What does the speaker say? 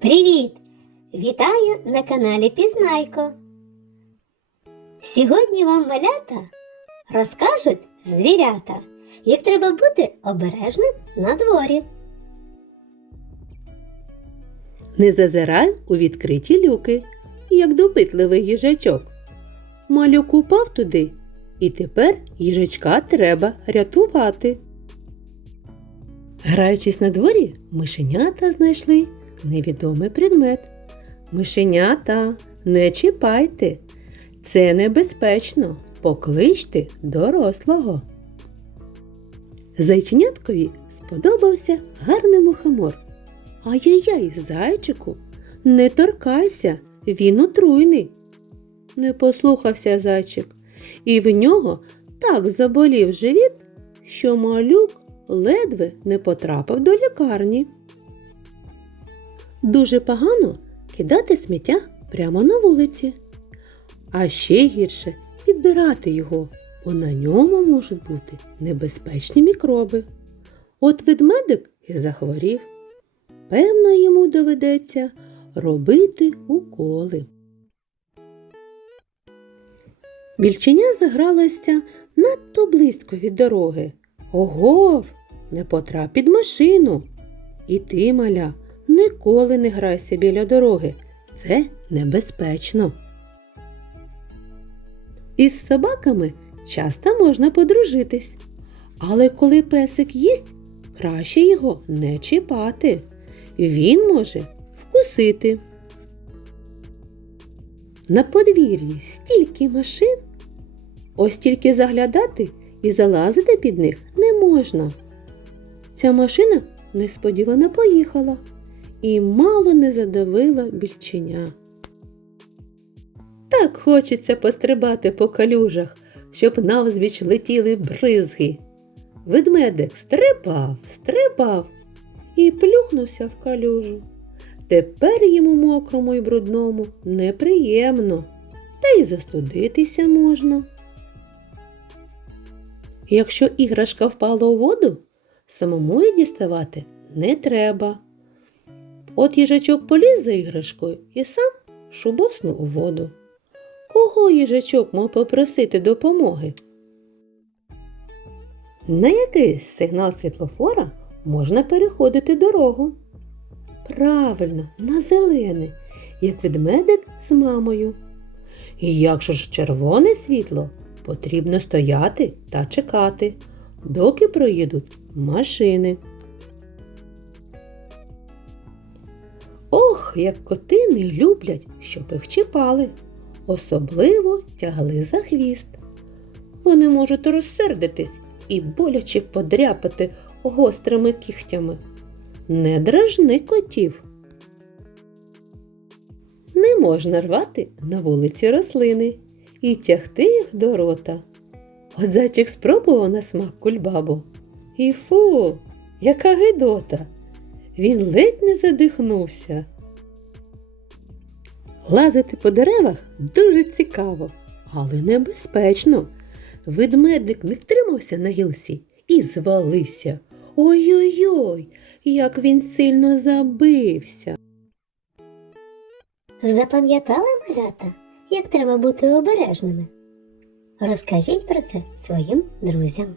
Привіт! Вітаю на каналі Пізнайко. Сьогодні вам малята розкажуть звірята, як треба бути обережним на дворі. Не зазирай у відкриті люки, як допитливий їжачок. Малюк упав туди, і тепер їжачка треба рятувати. Граючись на дворі, мишенята знайшли невідомий предмет. Мишенята, не чіпайте. Це небезпечно. Покличте дорослого. Зайченяткові сподобався гарний мухомор. Ай-яй-яй, зайчику, не торкайся, він отруйний. Не послухався зайчик, і в нього так заболів живіт, що малюк ледве не потрапив до лікарні. Дуже погано кидати сміття прямо на вулиці, а ще гірше відбирати його, бо на ньому можуть бути небезпечні мікроби. От ведмедик і захворів. Певно, йому доведеться робити уколи. Більченя загралася надто близько від дороги. Огов, не потрап під машину. І ти, маля, ніколи не грайся біля дороги. Це небезпечно. Із собаками часто можна подружитись, але коли песик їсть, краще його не чіпати. Він може вкусити. На подвір'ї стільки машин, ось тільки заглядати і залазити під них не можна. Ця машина несподівано поїхала і мало не задавила більченя. Так хочеться пострибати по калюжах, щоб навзбіч летіли бризги. Ведмедик стрибав, стрибав і плюхнувся в калюжу. Тепер йому мокрому і брудному неприємно, та й застудитися можна. Якщо іграшка впала у воду, самому її діставати не треба. От їжачок поліз за іграшкою і сам шубовснув у воду. Кого їжачок мав попросити допомоги? На який сигнал світлофора можна переходити дорогу? Правильно, на зелене, як ведмедик з мамою. І якщо ж червоне світло, потрібно стояти та чекати, доки проїдуть машини. Ох, як коти не люблять, щоб їх чіпали, особливо тягли за хвіст. Вони можуть розсердитись і боляче подряпати гострими кігтями. Не дражни котів. Не можна рвати на вулиці рослини і тягти їх до рота. От зайчик спробував на смак кульбабу. І фу, яка гидота! Він ледь не задихнувся. Лазити по деревах дуже цікаво, але небезпечно. Ведмедик не втримався на гілці і звалився. Ой-ой-ой, як він сильно забився. Запам'ятали малята, як треба бути обережними? Розкажіть про це своїм друзям.